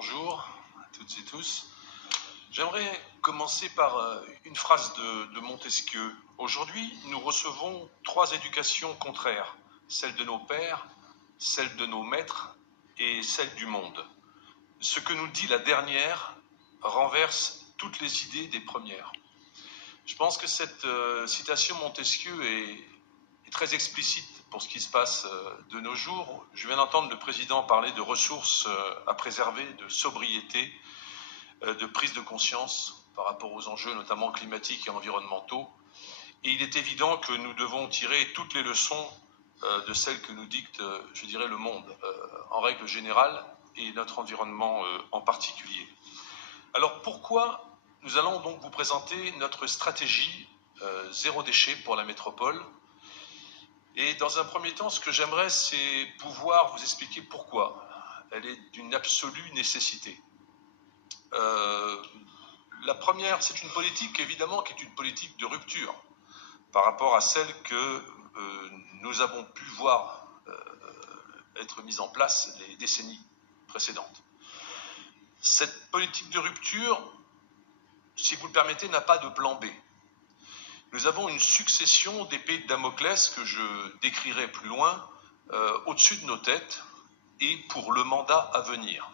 Bonjour à toutes et tous. J'aimerais commencer par une phrase de Montesquieu. Aujourd'hui, nous recevons trois éducations contraires, celle de nos pères, celle de nos maîtres et celle du monde. Ce que nous dit la dernière renverse toutes les idées des premières. Je pense que cette citation Montesquieu est très explicite pour ce qui se passe de nos jours. Je viens d'entendre le président parler de ressources à préserver, de sobriété, de prise de conscience par rapport aux enjeux notamment climatiques et environnementaux. Et il est évident que nous devons tirer toutes les leçons de celles que nous dicte, je dirais, le monde en règle générale et notre environnement en particulier. Alors pourquoi nous allons donc vous présenter notre stratégie zéro déchet pour la métropole. Et dans un premier temps, ce que j'aimerais, c'est pouvoir vous expliquer pourquoi. Elle est d'une absolue nécessité. La première, c'est une politique, évidemment, qui est une politique de rupture par rapport à celle que nous avons pu voir être mise en place les décennies précédentes. Cette politique de rupture, si vous le permettez, n'a pas de plan B. Nous avons une succession d'épées de Damoclès que je décrirai plus loin au-dessus de nos têtes et pour le mandat à venir.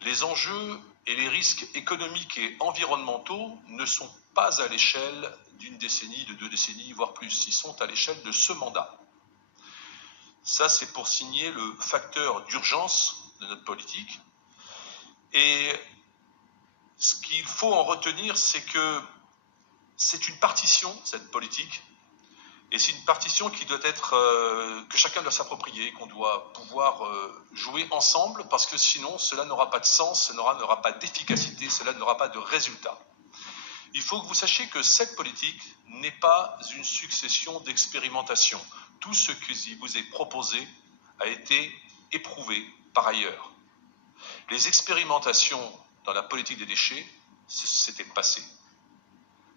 Les enjeux et les risques économiques et environnementaux ne sont pas à l'échelle d'une décennie, de 2 décennies, voire plus. Ils sont à l'échelle de ce mandat. Ça, c'est pour signer le facteur d'urgence de notre politique. Et ce qu'il faut en retenir, c'est que c'est une partition, cette politique, et c'est une partition qui doit être, que chacun doit s'approprier, qu'on doit pouvoir jouer ensemble, parce que sinon, cela n'aura pas de sens, cela n'aura pas d'efficacité, cela n'aura pas de résultat. Il faut que vous sachiez que cette politique n'est pas une succession d'expérimentations. Tout ce qui vous est proposé a été éprouvé par ailleurs. Les expérimentations dans la politique des déchets, c'était le passé.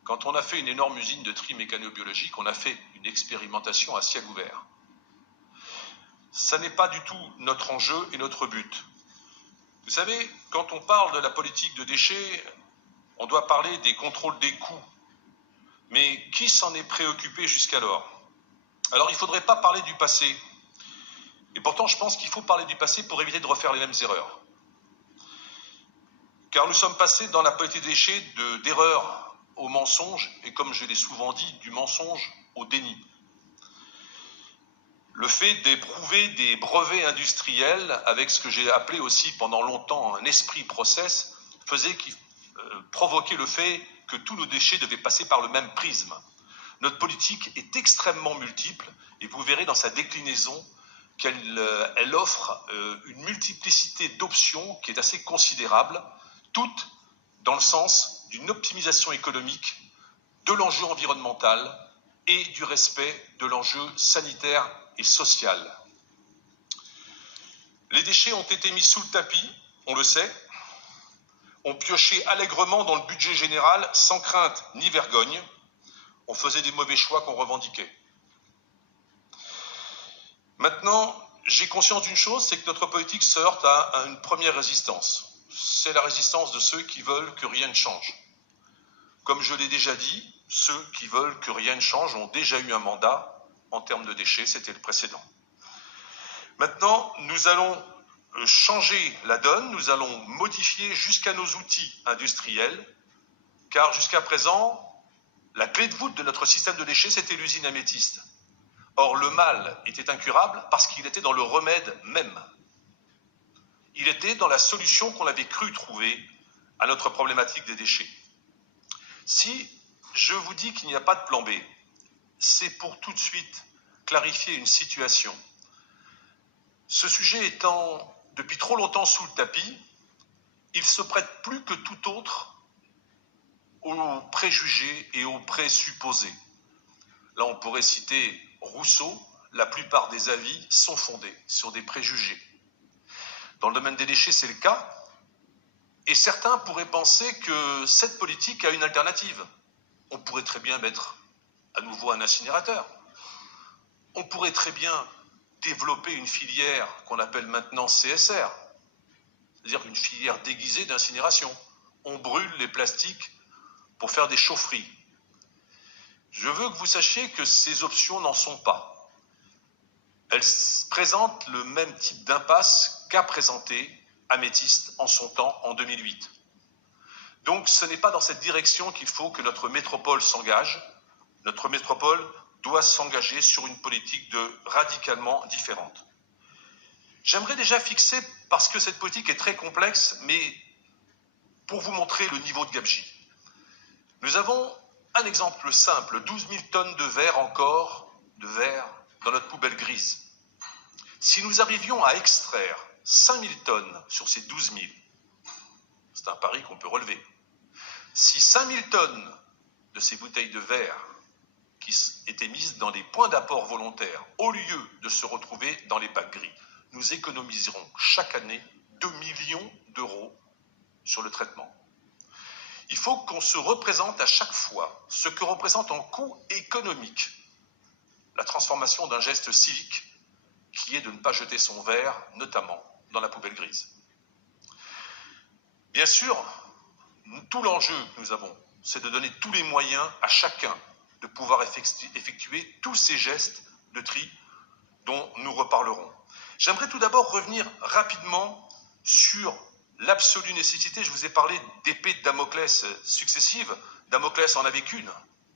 Quand on a fait une énorme usine de tri mécano-biologique, on a fait une expérimentation à ciel ouvert. Ça n'est pas du tout notre enjeu et notre but. Vous savez, quand on parle de la politique de déchets, on doit parler des contrôles des coûts. Mais qui s'en est préoccupé jusqu'alors? Alors il ne faudrait pas parler du passé. Et pourtant, je pense qu'il faut parler du passé pour éviter de refaire les mêmes erreurs. Car nous sommes passés dans la politique des déchets d'erreurs au mensonge, et comme je l'ai souvent dit, du mensonge au déni. Le fait d'éprouver des brevets industriels avec ce que j'ai appelé aussi pendant longtemps un esprit process provoquait le fait que tous nos déchets devaient passer par le même prisme. Notre politique est extrêmement multiple et vous verrez dans sa déclinaison qu'elle offre une multiplicité d'options qui est assez considérable, toutes dans le sens d'une optimisation économique, de l'enjeu environnemental et du respect de l'enjeu sanitaire et social. Les déchets ont été mis sous le tapis, on le sait, on piochait allègrement dans le budget général sans crainte ni vergogne, on faisait des mauvais choix qu'on revendiquait. Maintenant, j'ai conscience d'une chose, c'est que notre politique se heurte à une première résistance. C'est la résistance de ceux qui veulent que rien ne change. Comme je l'ai déjà dit, ceux qui veulent que rien ne change ont déjà eu un mandat en termes de déchets, c'était le précédent. Maintenant, nous allons changer la donne, nous allons modifier jusqu'à nos outils industriels, car jusqu'à présent, la clé de voûte de notre système de déchets, c'était l'usine améthyste. Or, le mal était incurable parce qu'il était dans le remède même. Il était dans la solution qu'on avait cru trouver à notre problématique des déchets. Si je vous dis qu'il n'y a pas de plan B, c'est pour tout de suite clarifier une situation. Ce sujet étant depuis trop longtemps sous le tapis, il se prête plus que tout autre aux préjugés et aux présupposés. Là, on pourrait citer Rousseau, la plupart des avis sont fondés sur des préjugés. Dans le domaine des déchets, c'est le cas. Et certains pourraient penser que cette politique a une alternative. On pourrait très bien mettre à nouveau un incinérateur. On pourrait très bien développer une filière qu'on appelle maintenant CSR. c'est-à-dire une filière déguisée d'incinération. On brûle les plastiques pour faire des chaufferies. Je veux que vous sachiez que ces options n'en sont pas. Elles présentent le même type d'impasse qu'a présenté Améthyste en son temps, en 2008. Donc ce n'est pas dans cette direction qu'il faut que notre métropole s'engage. Notre métropole doit s'engager sur une politique radicalement différente. J'aimerais déjà fixer, parce que cette politique est très complexe, mais pour vous montrer le niveau de gabegie. Nous avons un exemple simple, 12 000 tonnes de verre encore, dans notre poubelle grise. Si nous arrivions à extraire 5 000 tonnes sur ces 12 000, c'est un pari qu'on peut relever. Si 5 000 tonnes de ces bouteilles de verre qui étaient mises dans des points d'apport volontaires, au lieu de se retrouver dans les bacs gris, nous économiserons chaque année 2 millions d'euros sur le traitement. Il faut qu'on se représente à chaque fois ce que représente en coût économique la transformation d'un geste civique qui est de ne pas jeter son verre, notamment dans la poubelle grise. Bien sûr, tout l'enjeu que nous avons, c'est de donner tous les moyens à chacun de pouvoir effectuer tous ces gestes de tri dont nous reparlerons. J'aimerais tout d'abord revenir rapidement sur l'absolue nécessité. Je vous ai parlé d'épées de Damoclès successives. Damoclès en avait qu'une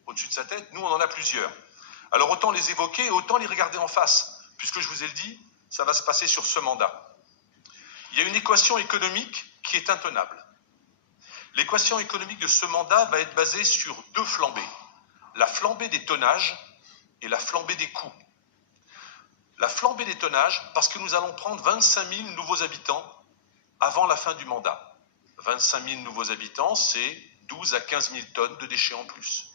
au-dessus de sa tête, nous on en a plusieurs. Alors autant les évoquer, autant les regarder en face, puisque je vous ai le dit, ça va se passer sur ce mandat. Il y a une équation économique qui est intenable. L'équation économique de ce mandat va être basée sur deux flambées. La flambée des tonnages et la flambée des coûts. La flambée des tonnages, parce que nous allons prendre 25 000 nouveaux habitants avant la fin du mandat. 25 000 nouveaux habitants, c'est 12 à 15 000 tonnes de déchets en plus.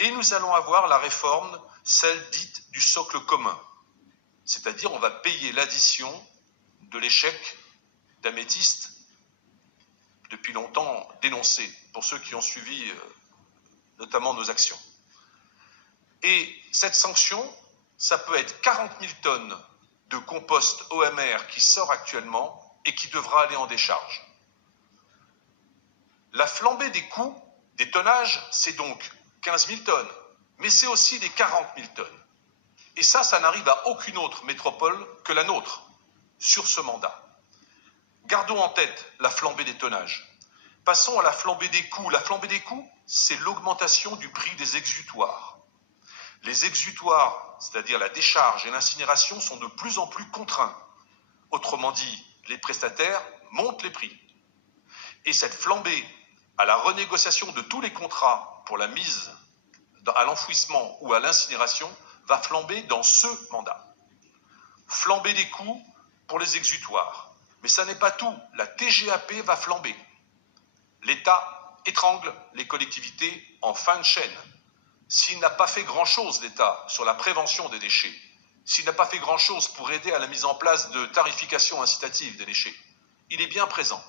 Et nous allons avoir la réforme, celle dite du socle commun. C'est-à-dire on va payer l'addition de l'échec d'Améthyste, depuis longtemps dénoncé, pour ceux qui ont suivi notamment nos actions. Et cette sanction, ça peut être 40 000 tonnes de compost OMR qui sort actuellement et qui devra aller en décharge. La flambée des coûts, des tonnages, c'est donc 15 000 tonnes, mais c'est aussi des 40 000 tonnes. Et ça n'arrive à aucune autre métropole que la nôtre sur ce mandat. Gardons en tête la flambée des tonnages. Passons à la flambée des coûts. La flambée des coûts, c'est l'augmentation du prix des exutoires. Les exutoires, c'est-à-dire la décharge et l'incinération, sont de plus en plus contraints. Autrement dit, les prestataires montent les prix. Et cette flambée à la renégociation de tous les contrats pour la mise à l'enfouissement ou à l'incinération va flamber dans ce mandat. Flamber des coûts pour les exutoires. Mais ça n'est pas tout. La TGAP va flamber. L'État étrangle les collectivités en fin de chaîne. S'il n'a pas fait grand-chose, l'État, sur la prévention des déchets, s'il n'a pas fait grand-chose pour aider à la mise en place de tarification incitative des déchets, il est bien présent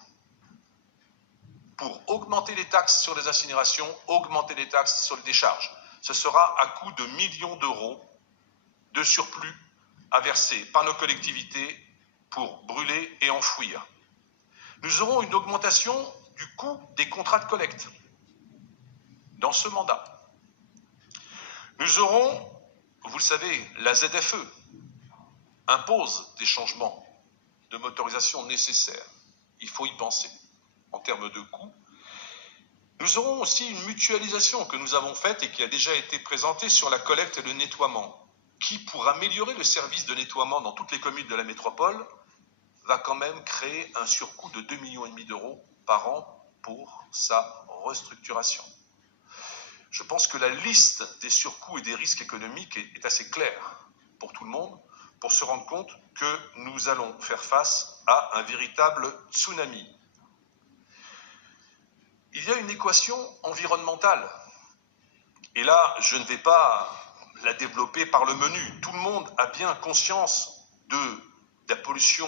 pour augmenter les taxes sur les incinérations, augmenter les taxes sur les décharges. Ce sera à coût de millions d'euros de surplus à verser par nos collectivités pour brûler et enfouir. Nous aurons une augmentation du coût des contrats de collecte dans ce mandat. Nous aurons, vous le savez, la ZFE impose des changements de motorisation nécessaires. Il faut y penser en termes de coûts. Nous aurons aussi une mutualisation que nous avons faite et qui a déjà été présentée sur la collecte et le nettoiement, qui, pour améliorer le service de nettoiement dans toutes les communes de la métropole, va quand même créer un surcoût de 2,5 millions d'euros par an pour sa restructuration. Je pense que la liste des surcoûts et des risques économiques est assez claire pour tout le monde, pour se rendre compte que nous allons faire face à un véritable tsunami. Il y a une équation environnementale. Et là, je ne vais pas la développer par le menu. Tout le monde a bien conscience de la pollution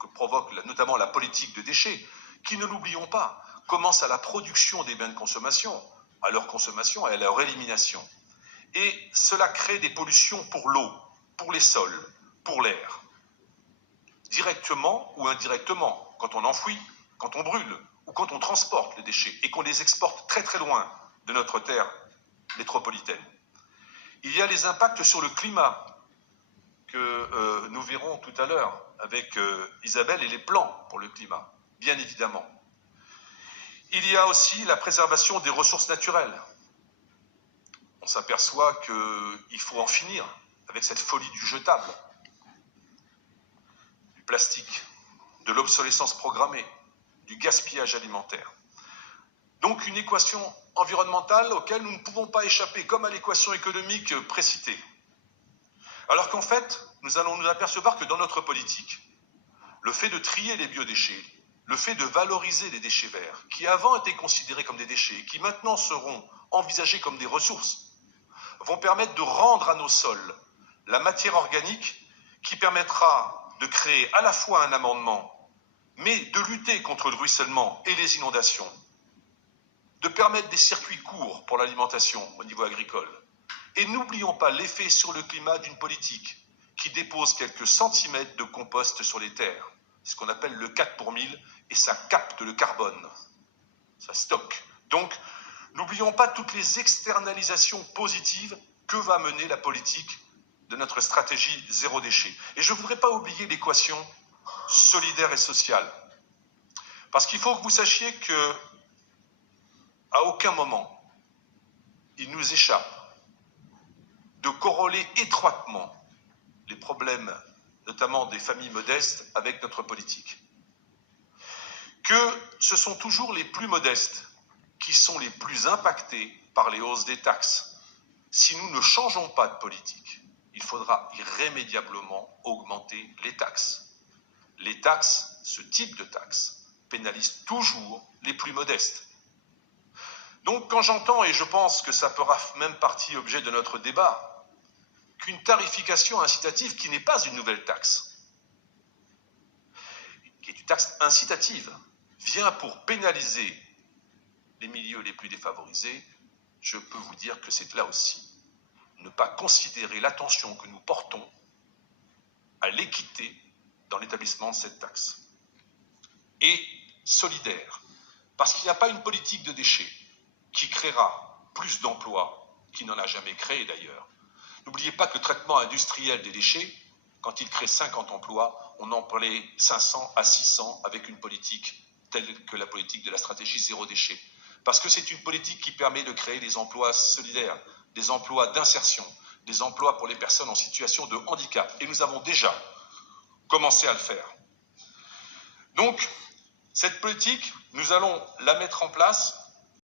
que provoque notamment la politique de déchets, qui, ne l'oublions pas, commence à la production des biens de consommation, à leur consommation et à leur élimination. Et cela crée des pollutions pour l'eau, pour les sols, pour l'air, directement ou indirectement. quand on enfouit, quand on brûle ou quand on transporte les déchets et qu'on les exporte très très loin de notre terre métropolitaine. Il y a les impacts sur le climat que nous verrons tout à l'heure avec Isabelle et les plans pour le climat, bien évidemment. Il y a aussi la préservation des ressources naturelles. On s'aperçoit qu'il faut en finir avec cette folie du jetable, du plastique, de l'obsolescence programmée, du gaspillage alimentaire. Donc une équation environnementale auquel nous ne pouvons pas échapper, comme à l'équation économique précitée. Alors qu'en fait, nous allons nous apercevoir que dans notre politique, le fait de trier les biodéchets, le fait de valoriser les déchets verts, qui avant étaient considérés comme des déchets et qui maintenant seront envisagés comme des ressources, vont permettre de rendre à nos sols la matière organique qui permettra de créer à la fois un amendement, mais de lutter contre le ruissellement et les inondations, de permettre des circuits courts pour l'alimentation au niveau agricole. Et n'oublions pas l'effet sur le climat d'une politique qui dépose quelques centimètres de compost sur les terres. C'est ce qu'on appelle le 4 pour 1000 et ça capte le carbone. Ça stocke. Donc, n'oublions pas toutes les externalisations positives que va mener la politique de notre stratégie zéro déchet. Et je ne voudrais pas oublier l'équation solidaire et sociale. Parce qu'il faut que vous sachiez que à aucun moment il nous échappe de corréler étroitement les problèmes, notamment des familles modestes, avec notre politique. Que ce sont toujours les plus modestes qui sont les plus impactés par les hausses des taxes. Si nous ne changeons pas de politique, il faudra irrémédiablement augmenter les taxes. Les taxes, ce type de taxes, pénalisent toujours les plus modestes. Donc quand j'entends, et je pense que ça fera même partie objet de notre débat, qu'une tarification incitative qui n'est pas une nouvelle taxe, qui est une taxe incitative, vient pour pénaliser les milieux les plus défavorisés, je peux vous dire que c'est là aussi ne pas considérer l'attention que nous portons à l'équité dans l'établissement de cette taxe. Et solidaire, parce qu'il n'y a pas une politique de déchets qui créera plus d'emplois, qui n'en a jamais créé d'ailleurs. N'oubliez pas que le traitement industriel des déchets, quand il crée 50 emplois, on en parlait 500 à 600 avec une politique telle que la politique de la stratégie zéro déchet. Parce que c'est une politique qui permet de créer des emplois solidaires, des emplois d'insertion, des emplois pour les personnes en situation de handicap. Et nous avons déjà commencé à le faire. Donc, cette politique, nous allons la mettre en place